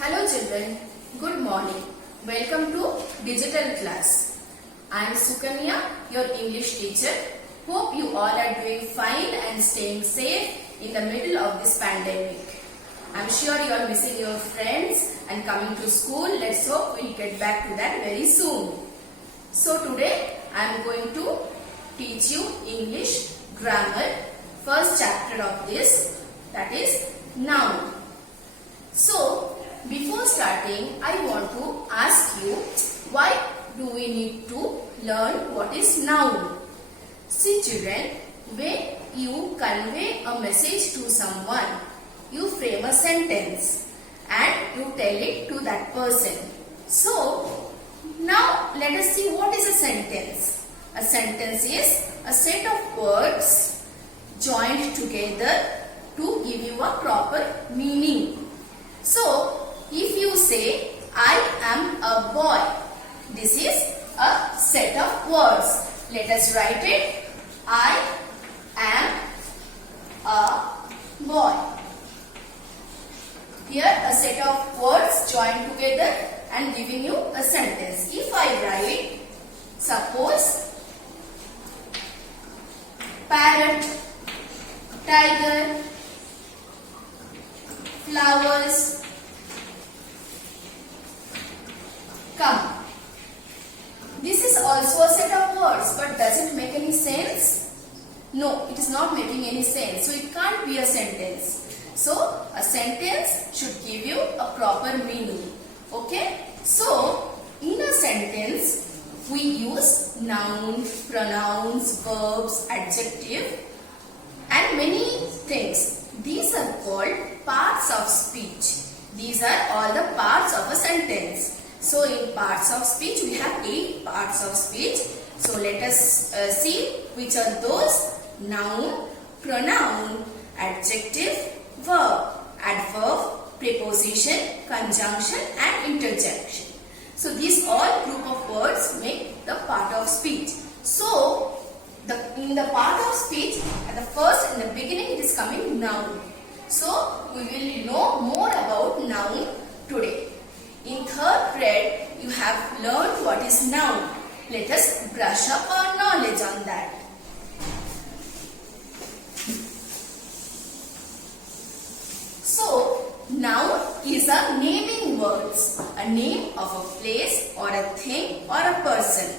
Hello children, good morning. Welcome to digital class. I am Sukanya, your English teacher. Hope you all are doing fine and staying safe in the middle of this pandemic. I am sure you are missing your friends and coming to school. Let's hope we'll get back to that very soon. So today I am going to teach you English grammar, first chapter of this, that is noun. So before starting, I want to ask you, why do we need to learn what is noun? See children, when you convey a message to someone, you frame a sentence and you tell it to that person. So now let us see what is a sentence. A sentence is a set of words joined together to give you a proper meaning. So if you say, I am a boy, this is a set of words. Let us write it. I am a boy. Here a set of words joined together and giving you a sentence. If I write, suppose, parrot, tiger, flowers, come. This is also a set of words, but does it make any sense? No, it is not making any sense. So it can't be a sentence. So a sentence should give you a proper meaning. Okay? So in a sentence, we use noun, pronouns, verbs, adjective and many things. These are called parts of speech. These are all the parts of a sentence. So in parts of speech, we have 8 parts of speech. So let us see which are those: noun, pronoun, adjective, verb, adverb, preposition, conjunction and interjection. So these all group of words make the part of speech. So in the part of speech, at the first, in the beginning, it is coming noun. So we will know more about noun today. In third grade, you have learned what is noun. Let us brush up our knowledge on that. So, noun is a naming words, a name of a place or a thing or a person.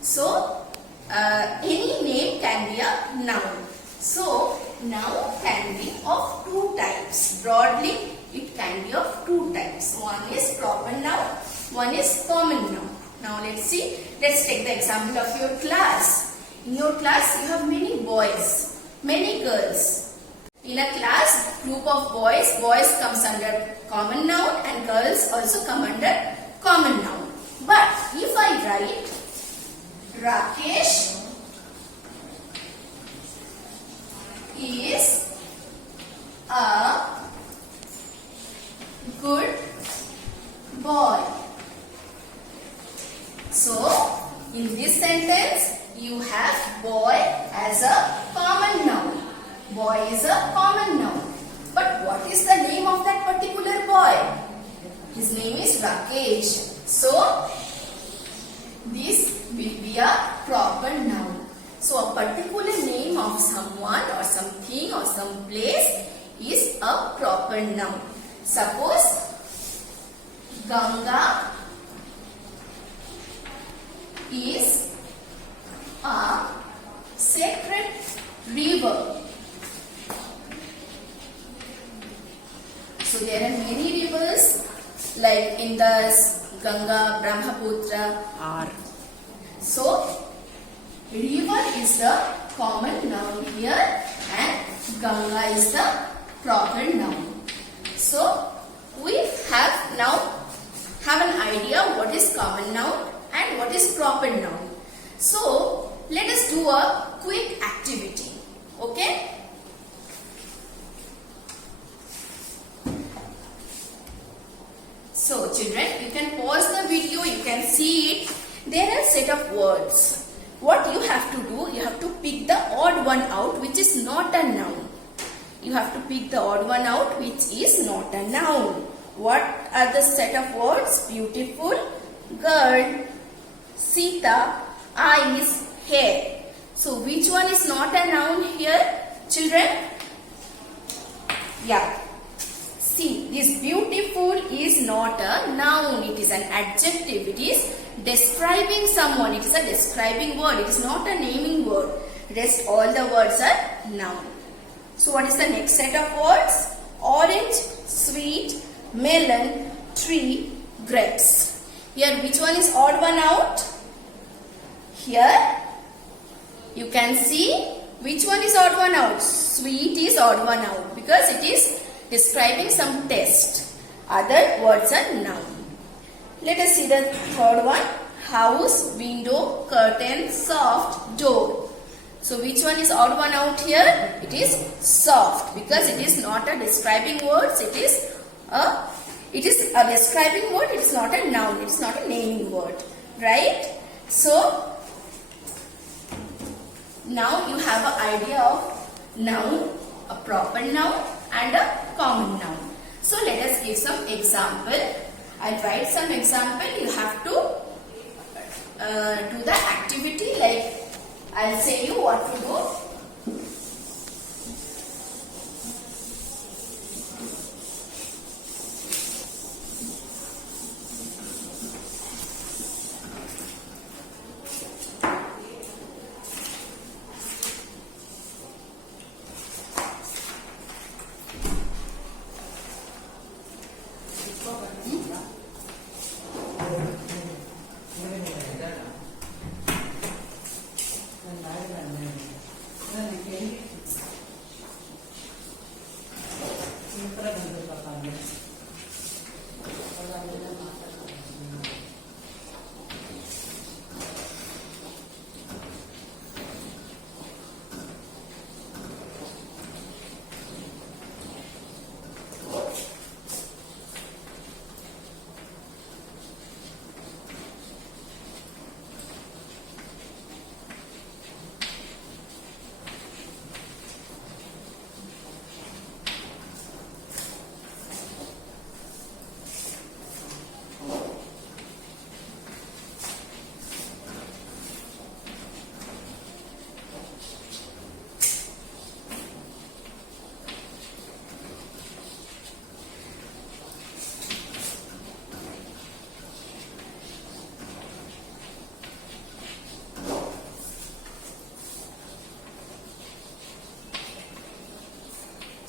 So, any name can be a noun. So, noun can be of 2 types. Broadly, it can be of 2 types. One is proper noun, one is common noun. Now let's see. Let's take the example of your class. In your class, you have many boys, many girls. In a class, group of boys comes under common noun and girls also come under common noun. But if I write Rakesh is a good boy. So, in this sentence, you have boy as a common noun. Boy is a common noun. But what is the name of that particular boy? His name is Rakesh. So, this will be a proper noun. So, a particular name of someone or something or some place is a proper noun. Suppose, Ganga is a sacred river. So there are many rivers like Indus, Ganga, Brahmaputra. So river is the common noun here and Ganga is the proper noun. So we have now an idea what is common noun and what is proper noun. So let us do a quick activity. Okay? So children, you can pause the video, you can see it. There are a set of words. What you have to do, you have to pick the odd one out which is not a noun. You have to pick the odd one out which is not a noun. what are the set of words? Beautiful, girl, Sita, eyes, hair. So which one is not a noun here, children? Yeah. See, this beautiful is not a noun. It is an adjective. It is describing someone. It is a describing word. It is not a naming word. Rest all the words are noun. So what is the next set of words? Orange, sweet, melon, tree, grapes. Here which one is odd one out? Here you can see which one is odd one out. Sweet is odd one out because it is describing some taste. Other words are noun. Let us see the third one. House, window, curtain, soft, door. So which one is odd one out here? It is soft because it is not a describing word. It is a describing word. It is not a noun. It is not a naming word. Right? So now you have an idea of noun, a proper noun and a common noun. So let us give some example. I'll write some example. You have to do the activity, like I'll say you what to do.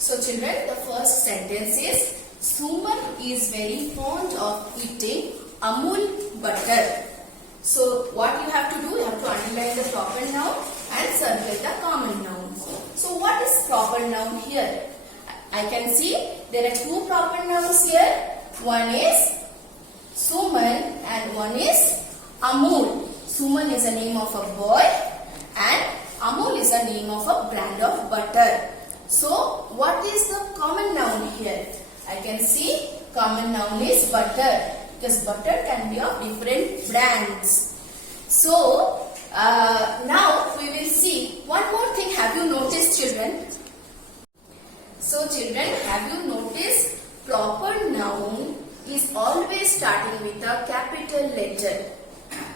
So children, the first sentence is Suman is very fond of eating Amul butter. So what you have to do, you have to underline the proper noun and circle the common noun. So what is proper noun here? I can see there are two proper nouns here. One is Suman and one is Amul. Suman is the name of a boy and Amul is the name of a brand of butter. So what is the common noun here? I can see common noun is butter because butter can be of different brands. So now we will see one more thing. Have you noticed, children? So children, have you noticed proper noun is always starting with a capital letter.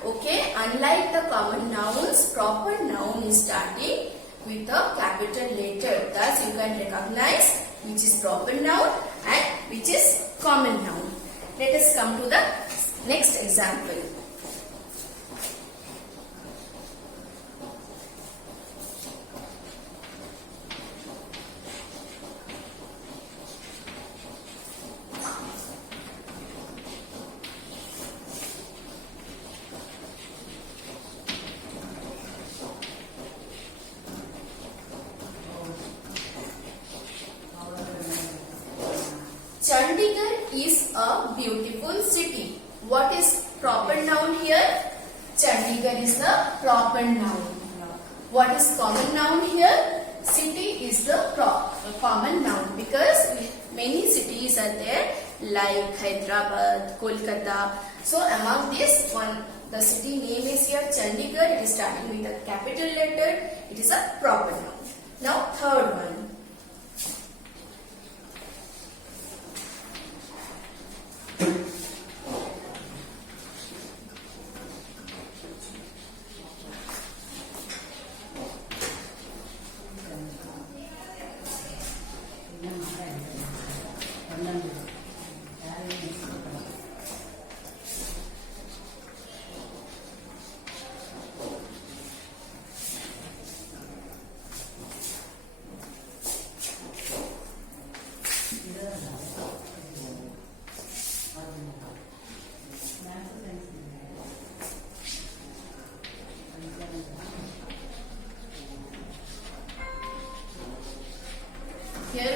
Okay, unlike the common nouns, proper noun is starting with a capital letter. Thus you can recognize which is proper noun and which is common noun. Let us come to the next example. Chandigarh is a beautiful city. What is proper noun here? Chandigarh is the proper noun. What is common noun here? City is the common noun because many cities are there like Hyderabad, Kolkata. So among this one, the city name is here Chandigarh. It is starting with a capital letter. It is a proper noun. Now third one. Here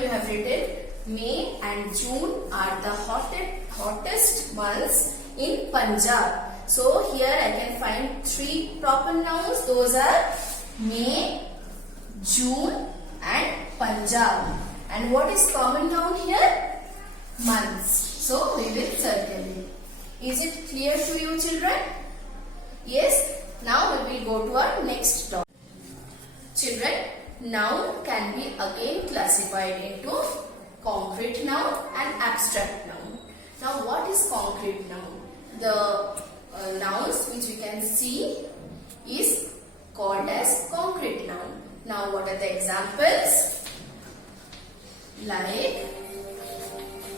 we have written May and June are the hottest months in Punjab. So here I can find three proper nouns. Those are May, June and Punjab. And what is common noun here? Months. So we will circle it. Is it clear to you, children? Yes. Now we will go to our next topic. Children, noun can be again classified into concrete noun and abstract noun. Now what is concrete noun? The nouns which we can see is called as concrete noun. Now what are the examples? Like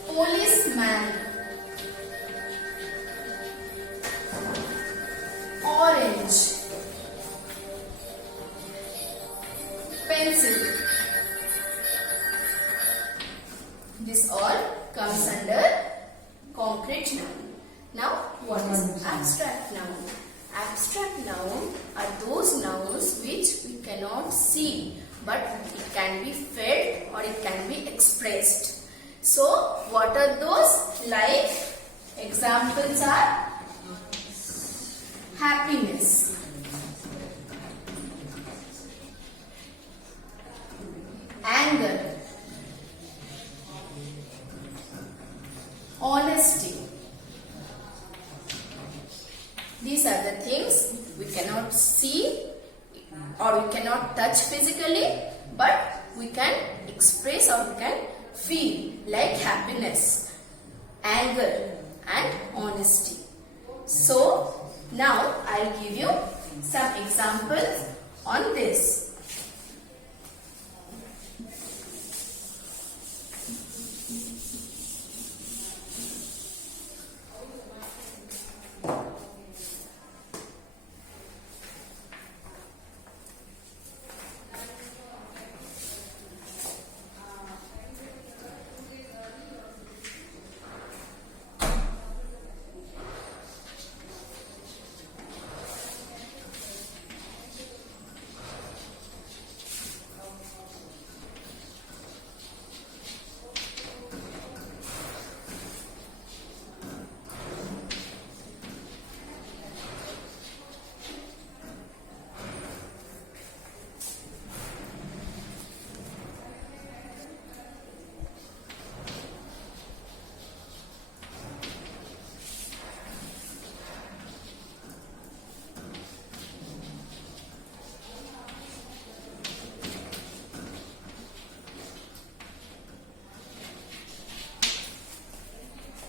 policeman, orange, pencil. This all comes under concrete noun. Now, what is abstract noun? Abstract noun are those nouns which we cannot see, but it can be felt or it can be expressed. So, what are those? Like, examples are happiness, anger, honesty. These are the things we cannot see or we cannot touch physically, but we can express or we can feel, like happiness, anger and honesty. So now I'll give you some examples on this.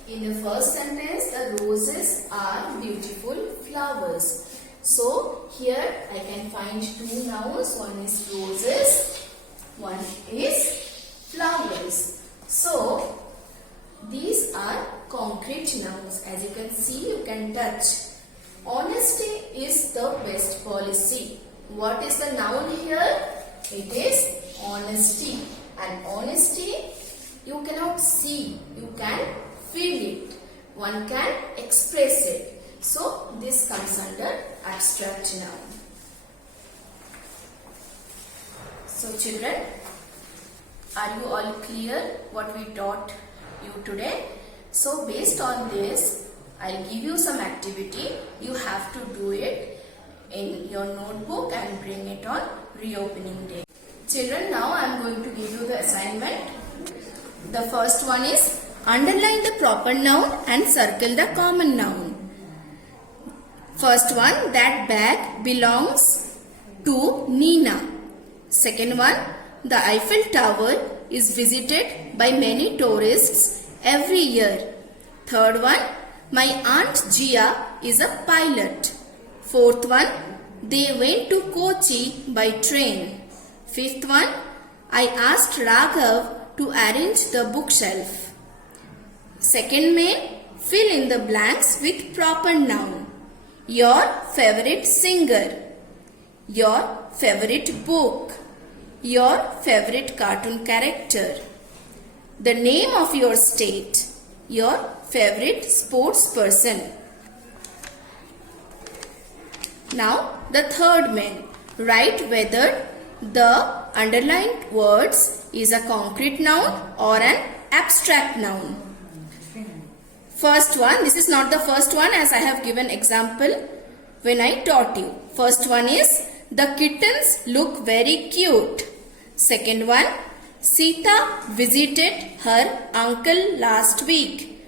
In the first sentence, the roses are beautiful flowers. So, here I can find two nouns. One is roses, one is flowers. So, these are concrete nouns. As you can see, you can touch. Honesty is the best policy. What is the noun here? It is honesty. And honesty, you cannot see. You can feel it. One can express it. So, this comes under abstract noun. So, children, are you all clear what we taught you today? So, based on this, I'll give you some activity. You have to do it in your notebook and bring it on reopening day. Children, now I am going to give you the assignment. The first one is underline the proper noun and circle the common noun. First one, that bag belongs to Nina. Second one, the Eiffel Tower is visited by many tourists every year. Third one, my Aunt Gia is a pilot. Fourth one, they went to Kochi by train. Fifth one, I asked Raghav to arrange the bookshelf. Second main, fill in the blanks with proper noun. Your favorite singer, your favorite book, your favorite cartoon character, the name of your state, your favorite sports person. Now the third main, write whether the underlined words is a concrete noun or an abstract noun. First one, this is not the first one as I have given example when I taught you. First one is, the kittens look very cute. Second one, Sita visited her uncle last week.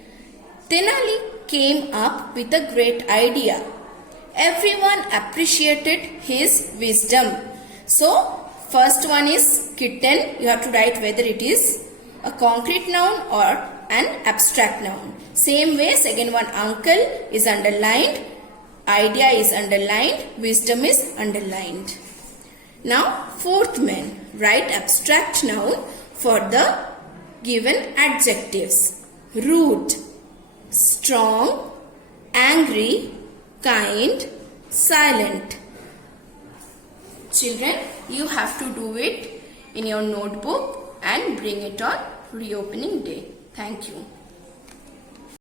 Tenali came up with a great idea. Everyone appreciated his wisdom. So, first one is kitten. You have to write whether it is a concrete noun or an abstract noun. Same way, second one, uncle is underlined, idea is underlined, wisdom is underlined. Now, fourth main, write abstract noun for the given adjectives. Rude, strong, angry, kind, silent. Children, you have to do it in your notebook and bring it on reopening day. Thank you.